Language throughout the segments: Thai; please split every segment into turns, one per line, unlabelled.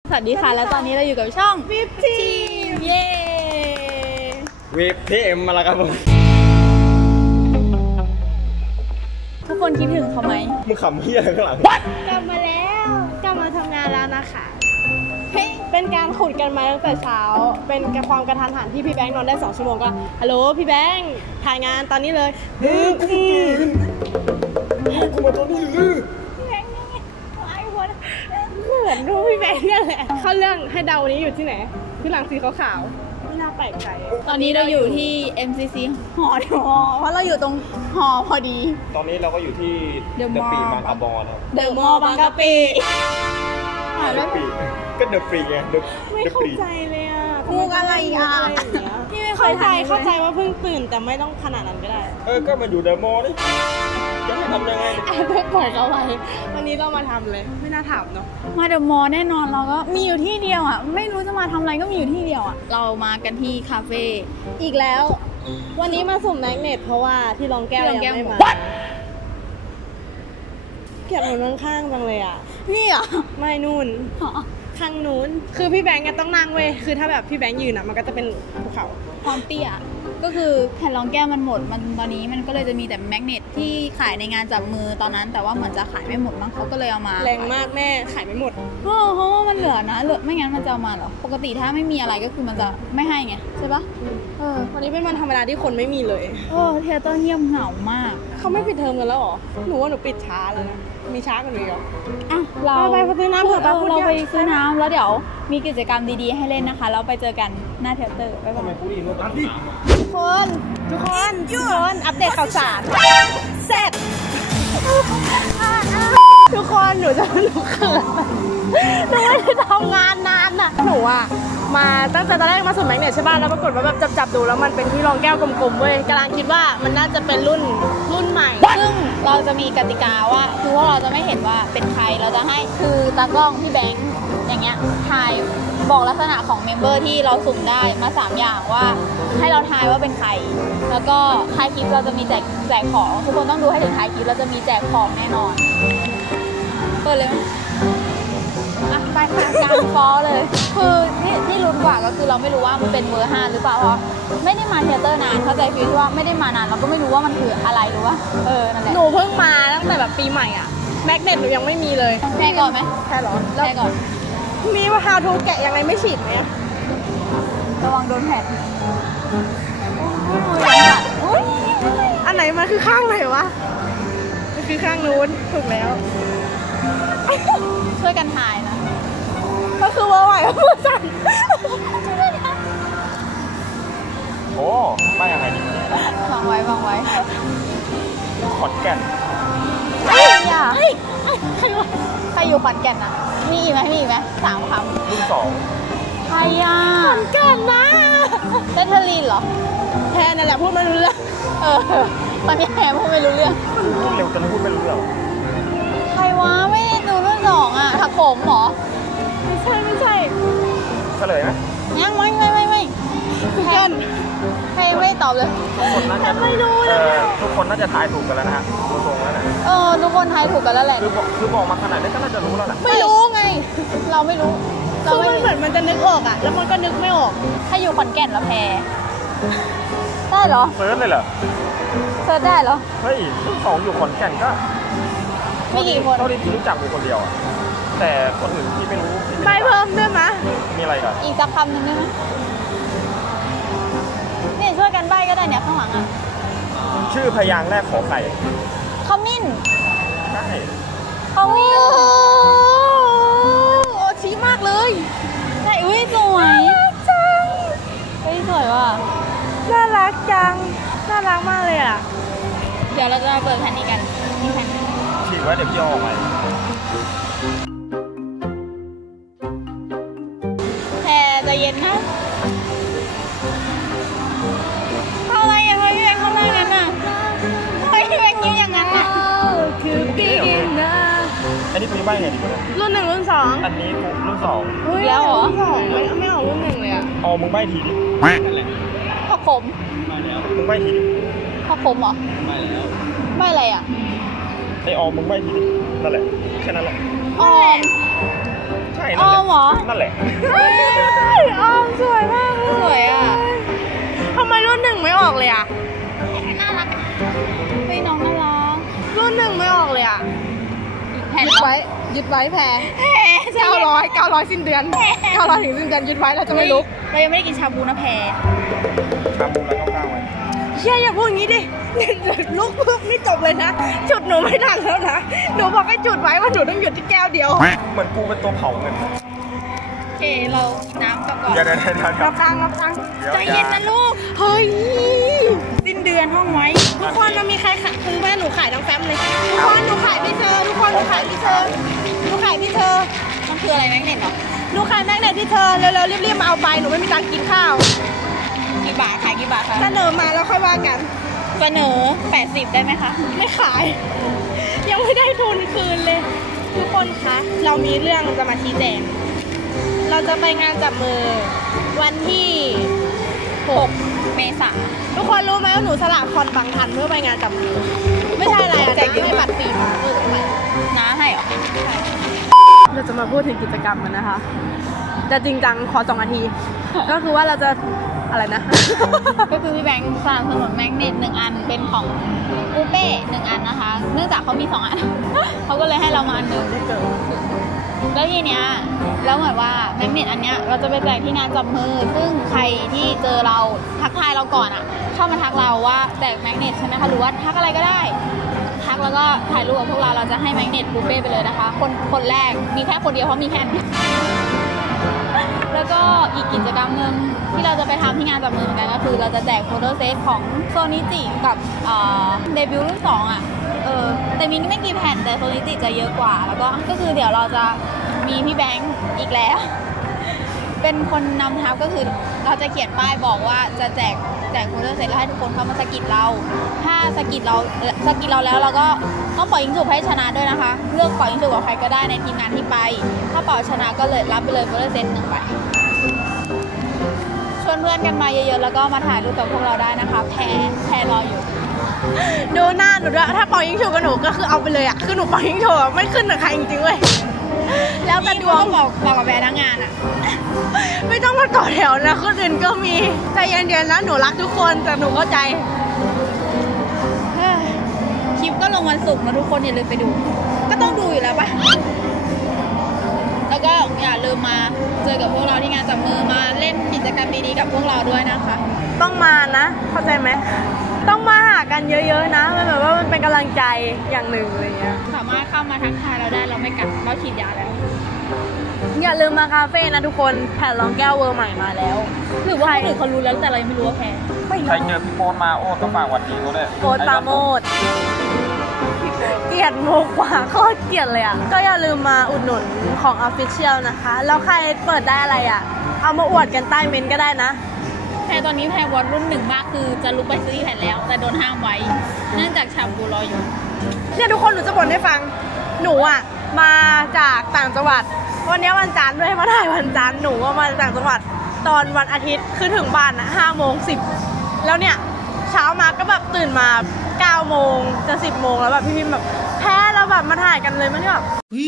สวัสดีค่ะแล้วตอนนี้เราอยู่กับช่องวิปทีมเย้
วิปทีมมาแล้วครับผม
ทุกคนคิดถึงเขาไหม
มึงขำเฮียอะไรข้างหลัง
กลับมาแล้วกลับมาทำงานแล้วนะคะเป็นการขุดกันมาตั้งแต่เช้าเป็นความกระทันหันที่พี่แบงค์นอนได้2 ชั่วโมงก็ฮัลโหลพี่แบงค์ถ่ายงานตอนนี้เลย
กูมาตอนนี้เลย
พี่แบงค์นี่ไอ้คนเหมือนรูปพี่แบงค์เนี่ยแหละเข้าเรื่องให้เดานี้อยู่ที่ไหนที่หลังสีขาวๆไม่น่าแปลกใจ
ตอนนี้เราอยู่ที่ MCC หอเพราะเราอยู่ตรงหอพอดี
ตอนนี้เราก็อยู่ที่เดอะปีบางกะบอนครับ
เดอะมอลล์บางกะปิ
เดอะปีก็เดอะปีไง
ไม่เข้าใจเลยอ่ะ
พูดอะไรอ่ะ
ที่ไม่เข้าใจว่าเพิ่งตื่นแต่ไม่ต้องขนาดนั้นก็ได้
ก็มาอยู่เดอะมอลล์นี่จะให้ทำยังไง
ปล่อยเขาไปวันนี้ต้องมาทำเลยไม่น่าถามเนาะ
มาเดอะมอลล์แน่นอนเราก็มีอยู่ที่เดียวอ่ะไม่รู้จะมาทำอะไรก็มีอยู่ที่เดียวอ่ะเรามากันที่คาเฟ่
อีกแล้ววันนี้มาสุ่มแมกเนตเพราะว่าที่รองแก้วยังไม่มาเก็บมันข้างๆจังเลยอ่ะ
นี่อ่ะ
ไม่นู่นข้างนู้นคือพี่แบงก์ก็ต้องนั่งเว้ยคือถ้าแบบพี่แบงก์ยืนอ่ะมันก็จะเป็นภูเขา
ความเตี้ยก็คือแผ่นรองแก้วมันหมดมันตอนนี้มันก็เลยจะมีแต่แมกเนตที่ขายในงานจับมือตอนนั้นแต่ว่าเหมือนจะขายไม่หมดมั้งเขาก็เลยเอามา
แรงมากแม่ขายไม่หมด
เพราะว่ามันเหลือนะไม่งั้นมันจะเอามาเหรอปกติถ้าไม่มีอะไรก็คือมันจะไม่ให้ไงใช่ปะ
วันนี้เป็นวันธรรมดาที่คนไม่มีเลย
เทเตอร์เงียบเหงามาก
เขาไม่ปิดเทอมกันแล้วหรอหนูว่าหนูปิดช้าแล้วนะมีช้ากันเลยเหรอ
เรา
ไปซื้อน้ำเถอะ
เราไปซื้อน้ำแล้วเดี๋ยวมีกิจกรรมดีๆให้เล่นนะคะแล้วไปเจอกันหน้าเทเตอร์ไปก่อน
ทุกคนอัปเดตข่าวสารเสร็จทุกคนหนูจะลุกขึ้นหนูไม่ได้ทำงานนานน่ะหนูอ่ะมาตั้งแต่ตอนแรกมาสุ่มแมกเนตใช่ป่ะแล้วปรากฏว่าแบบจับดูแล้วมันเป็นที่รองแก้วกลมๆเว้ยกำลังคิดว่ามันน่าจะเป็นรุ่นใหม่
ซึ่งเราจะมีกติกาว่าคือว่าเราจะไม่เห็นว่าเป็นใครเราจะให้คือตากล้องพี่แบงค์อย่างเงี้ยทายบอกลักษณะของเมมเบอร์ที่เราสุ่มได้มา3อย่างว่าให้เราทายว่าเป็นใครแล้วก็ท้ายคลิปเราจะมีแจกของทุกคนต้องดูให้ถึงท้ายคลิปเราจะมีแจกของแน่นอนเปิดเลยไปค่ะการฟอเลยคือที่ลุ้นกว่าก็คือเราไม่รู้ว่ามันเป็นเวอร์5หรือเปล่าเพราะไม่ได้มาเทเตอร์นานเข้าใจฟีลว่าไม่ได้มานานเราก็ไม่รู้ว่ามันคืออะไรรู้ป่ะนั่นแหละ
หนูเพิ่งมาตั้งแต่แบบปีใหม่อ่ะแมกเนตหนูยังไม่มีเลย
แค่ก่อนไหม
แค่หรอ
แค่ก่อน
มีว่า how to แกะยังไงไม่ฉีดไหม
ระวังโดนแผล
อันไหนมันคือข้างไหนวะมันคือข้างนู้นถูกแล้ว
ช่วยกันถ่ายนะ
ก็คือว่าไหวมือสั่น
โอ้ป้ายอะไรนี่
วางไว้
ขอนแก่น
ใครอยู่ขอนแก่นนะมีอีกไหม3 คำ
รุ่น2
ใคร
ขอนแก่นนะ
เทเทอรีนเหรอ
แทนนั่นแหละพูดไม่รู้เรื่อง
ตอนนี้แหมพูดไม่รู้เรื่อง
พูดเร็วจนพูดไม่รู้เรื่อง
ใครวะไม่ดูรุ่น2อ่ะถักผมเหรอ
ไม่ใช่
เฉลยไหม
ยังไม่
ทุกคน
ใครไม่ตอบเลย
ไม่รู้เลย
ทุกคนน่าจะทายถูกกันแล้วนะฮะดูทรงแล้วนะ
ทุกคนทายถูกกันแล้วแหละ
คือบอกมาขนาดนี้ก็น่าจะรู้แล้วแหละ
ไม่รู้ไงเราไม่รู้
คือมันเหมือนมันจะนึกออกอ่ะแล้วมันก็นึกไม่ออก
ถ้าอยู่ขอนแก่นแล้วแพ้ได้เหรอ
เซิร์ชเลยเหรอ
เซิร์ชได้เหรอ
เฮ้ยรุ่น2อยู่ขอนแก่นก็
ไม่กี่คน
เท่าที่รู้จักมีคนเดียวแต่คนอื่นที่ไม่รู้
ใบเพิ่มได้ไหม
มีอะไรกัน
อีกสักคำหนึ่งได้ไหมเนี่ยช่วยกันใบก็ได้เนี่ยข้างหลังอ่ะ
ชื่อพยางค์แรกขอไข่
ขมิ้น
ใช่
ขมิ้น
โอ้ชี้มากเลย
ใช่อุ้ยสวย
จัง
สวยว่ะ
น่ารักจังน่ารักมากเลยอ่ะ
เดี๋ยวเราจะมาเปิดแผ่นนี้กันนี่แผ่น
ฉีกไว้เดี๋ยวพี่ออกไป
แพรจะเย็นนะอะไรอ่ะเฮ้ยพี่แบงค์เขาได้งั้นอ่ะเฮ้ยพี่แบงค์ยิ้มอย่างนั้นอ่ะ
อันนี้คุณใบไงดี
รุ่น1รุ่น2
อันนี้รุ่น2
แล้วเหรอ
รุ่น2ไม่ออกรุ่น1เลยอ่ะ
มึงใบทีดิ
ข้าวขม
มึงใบทีดิ
ข้าวขมเหรอใบอะไรอ่ะ
ไอมึงใบทีดินั่นแหละแค่นั้นแหละ
นั่นแหละ
ใใช่
ออมเหรอ
นั่นแหละ
ออมสวยมาก
สวยอ่ะ
ทำไมรุ่นหนึ่งไม่ออกเลยอ่ะ
น่ารักพี่น้องน่ารัก
รุ่นหนึ่งไม่ออกเลยอ่ะ
แผ่น
ยึดไว้แพร 900 สิ้นเดือน 900 ถึงสิ้นเดือนยึดไว้เราจะไม่ลุก
เรายังไม่ได้กินชาบูนะแพร
ชาบูแล้วก้าวไว้
เชี่ยอย่าพูดอย่างนี้ดิลุกปุ๊บนี่จบเลยนะ จุดหนูไม่ทันแล้วนะ หนูบอกให้จุดไว้ว่าหนูต้องหยุดที่แก้วเดียว
เหมือนกูเป็นตัวเผาเงิน
โอเคเรากินน้ำก่อน
เดี๋ยว
รับตังค์
ใจเย็นนะลูก
เฮ้ย
สิ้นเดือนห้องไว้
ทุกคนมันมีใครขายคือแม่หนูขายทั้งแฟ้มเลย ทุกคนหนูขายพี่เธอ ทุกคนหนูขายพี่เธอ หนูขายพี่เธอ
มันคืออะไรแม็กเน็ตเหรอ
หนูขายแม็กเนตพี่เธอ เร็วๆรีบๆมาเอาไป หนูไม่มีตังค์กินข้าว
กี่บาทขายกี่บาทคะ
เสนอมาแล้วค่อยว่ากัน
เสนอ80ได้ไหมคะ
ไม่ขาย ยังไม่ได้ทุนคืนเลย ทุกคนคะเรามีเรื่องจะมาชี้แจง เราจะไปงานจับมือวันที่
6 เมษา
ทุกคนรู้ไหมว่าหนูสละครบางทันเพื่อไปงานจับมือ ไม่ใช่อะไรอะ
แจกเยอะ
ให้
มาก
บัตรฟรีมาเออทำไม
น้าให้เหรอ
เราจะมาพูดถึงกิจกรรมกันนะคะ จะจริงจังขอ2 นาที ก็คือว่าเราจะอะไรนะ
ก็คือพี่แบงค์สนับสนุนแมกเนต1 อันเป็นของปูเป้1 อันนะคะ เนื่องจากเขามี2 อัน เขาก็เลยให้เรามาอันหนึ่งแล้วทีเนี้ยแล้วเหมือนว่าแมกเนตอันเนี้ยเราจะไปแจกที่งานจับมือ ซึ่งใครที่เจอเราทักทายเราก่อนอ่ะเข้ามาทักเราว่าแจกแมกเนตใช่ไหมคะหรือว่าทักอะไรก็ได้ ทักแล้วก็ถ่ายรูปกับพวกเราจะให้แมกเนตปูเป้ไปเลยนะคะ คนแรกมีแค่คนเดียวเพราะมีแค่นี้ แล้วก็อีกกิจกรรมหนึ่งที่เราจะไปทำที่งานจับมือเหมือนกันก็คือเราจะแจกโฟโต้เซตของโซนิจิกับเดบิวต์รุ่น2อ่ะแต่มีไม่กี่แผ่นแต่โซนิจิจะเยอะกว่า แล้วก็คือเดี๋ยวเราจะมีพี่แบงค์อีกแล้ว เป็นคนนำทัพก็คือเราจะเขียนป้ายบอกว่าจะแจกโฟโต้เซตแล้วให้ทุกคนเข้ามาสกิดเราถ้าสกิดเราแล้วเราก็ต้องปล่อยยิงฉุบให้ชนะด้วยนะคะเลือกปล่อยยิงฉุบกับใครก็ได้ในทีมงานที่ไปถ้าปล่อยชนะก็เลยรับไปเลยโฟโต้เซต1 ใบชวนเพื่อนกันมาเยอะๆแล้วก็มาถ่ายรูปกับพวกเราได้นะคะแพรรออยู่
ดูหน้าหนูด้วยถ้าปล่อยยิงฉุบกับหนูก็คือเอาไปเลยอะคือหนูปล่อยยิงฉุบไม่ขึ้นกับใครจริงๆเว้ยแล้วแต่ดวง
บอกกับแพรทั้งงานอ่ะ
ไม่ต้องมาต่อแถวนะคนอื่นก็มีใจเย็นๆนะหนูรักทุกคนแต่หนูเข้าใจ
คลิปก็ลงวันศุกร์นะทุกคนอย่าลืมไปดู ก็ต้องดูอยู่แล้วปะแล้วก็อย่าลืมมาเจอกับพวกเราที่งานจับมือมาเล่นกิจกรรมดีๆกับพวกเราด้วยนะคะ
ต้องมานะเข้าใจไหมต้องมาหากันเยอะๆนะมันแบบว่ามันเป็นกำลังใจอย่างหนึ่งอะไรเงี้ย
สามารถเข้ามาทักทายเราได้เราไม่กัดเราฉีดยาแล้ว
อย่าลืมมาคาเฟ่นะทุกคนแผ่นรองแก้วเวอร์ใหม่มาแล้ว
หรือว่าคนอื่นเขารู้แล้วแต่เรายังไม่รู้ว่าแพ้
ใครเจอพี่โป๊ตมาโอ้ก็ฝากหวัดดีเขาด้วย
โคตรปราโมดเกลียดโมกว่าโคตรเกลียดเลยอ่ะก็อย่าลืมมาอุดหนุนของ Official นะคะแล้วใครเปิดได้อะไรอ่ะเอามาอวดกันใต้เมนต์ก็ได้นะ
แพ้ตอนนี้แพ้วอดรุ่น1 มากคือจะลุกไปซื้อที่แผ่นแล้ว แต่โดนห้ามไว้ เนื่องจากชาบูรออยู่
เนี่ยทุกคนหนูจะบ่นให้ฟังหนูอ่ะมาจากต่างจังหวัดวันนี้วันจันทร์ด้วยมาถ่ายวันจันทร์หนูก็มาจากต่างจังหวัดตอนวันอาทิตย์คือถึงบ้านนะ5:10แล้วเนี่ยเช้ามาก็แบบตื่นมา9 โมงจะ10 โมงแล้วแบบพี่พิมแบบแพ้แล้วแบบมาถ่ายกันเลยมันแบบ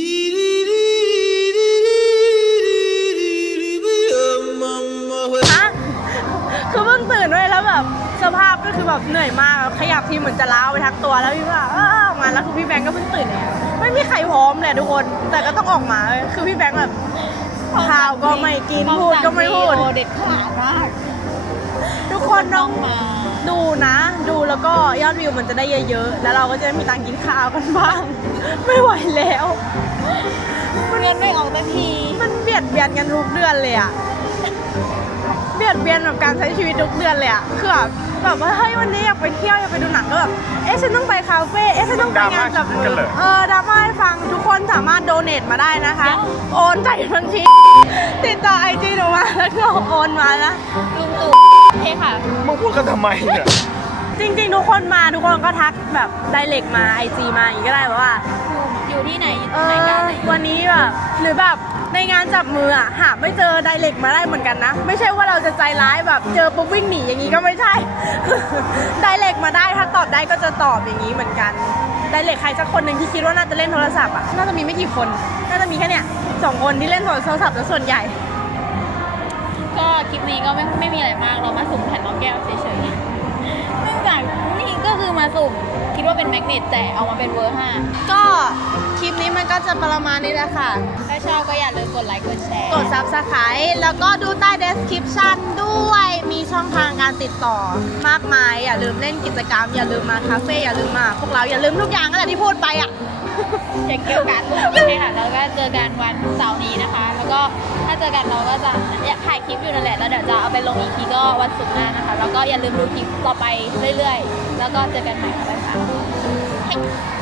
ฮะคือเพิ่งตื่นด้วยแล้วแบบสภาพก็คือแบบเหนื่อยมากขยับทีเหมือนจะล้าวไปทั้งตัวแล้วพี่ว่าออกมาแล้วคือพี่แบงก์ก็เพิ่งตื่นเนี่ยไม่มีใครพร้อมเลยทุกคนแต่ก็ต้องออกมาเลยคือพี่แบงก์แบบข้าวก็ไม่กินพูดก็ไม่พูด
เด็ดขาดมาก
ทุกคนต้อง
มา
ดูนะดูแล้วก็ยอดวิวมันจะได้เยอะๆแล้วเราก็จะได้มีตังค์กินข้าวกันบ้าง ไม่ไหวแล้ว
เงินไม่ออกสักที
มันเบียดเบียนกันทุกเดือนเลยอะเบียดเบียนแบบการใช้ชีวิตทุกเดือนเลยอะคือแบบว่าเฮ้ยวันนี้อยากไปเที่ยวอยากไปดูหนังก็แบบฉันต้องไปคาเฟ่ฉันต้องไปงานจับมือดราม่าให้ฟังทุกคนสามารถโดเนทมาได้นะคะโอนใส่บัญชีติดต่อIG หนูมาแล้วก็โอนมานะ
ลุงตู่โอเคค่ะ
มึงพูดกันทำไมเนี่ย
จริงๆทุกคนมาทุกคนก็ทักแบบไดเรกมา IG มาอย่างนี้ก็ได้แบบว่า
อยู่ที่ไหนรายการไหน
วันนี้แบบหรือแบบในงานจับมืออะหาไม่เจอไดเรกมาได้เหมือนกันนะไม่ใช่ว่าเราจะใจร้ายแบบเจอปุ๊บวิ่งหนีอย่างนี้ก็ไม่ใช่ ไดเรกมาได้ถ้าตอบได้ก็จะตอบอย่างนี้เหมือนกันไดเรกใครสักคนหนึ่งที่คิดว่าน่าจะเล่นโทรศัพท์อ่ะน่าจะมีไม่กี่คนน่าจะมีแค่เนี่ย2 คนที่เล่นโทรศัพท์แล้วส่วนใหญ่
ก็คลิปนี้ก็ไม่มีอะไรมากเรามาสุ่มแผ่นน้องแก้วเฉยๆเนื่องจากนี่ก็คือมาสุ่มคิดว่าเป็นแมกเนตแต่เอามาเป็นเวอร์5
ก็คลิปนี้มันก็จะประมาณนี้แหละค่ะ
ถ้าชอบก็อย่าลืมกดไลค์กดแชร์
กด Subscribe แล้วก็ดูใต้ description ด้วยมีช่องทางการติดต่อมากมายอย่าลืมเล่นกิจกรรมอย่าลืมมาคาเฟ่อย่าลืมมาพวกเราอย่าลืมทุกอย่างอะไรที่พูดไปอ่ะ
อย่าเกี่ยวกันโอเคค่ะแล้วก็เจอกันวันเสาร์นี้นะคะแล้วก็ถ้าเจอกันเราก็จะถ่ายคลิปอยู่นั่นแหละแล้วเดี๋ยวจะเอาไปลงอีกทีก็วันศุกร์หน้านะคะแล้วก็อย่าลืมดูคลิปต่อไปเรื่อยๆแล้วก็เจอกันใหม่ค่ะบ๊ายบาย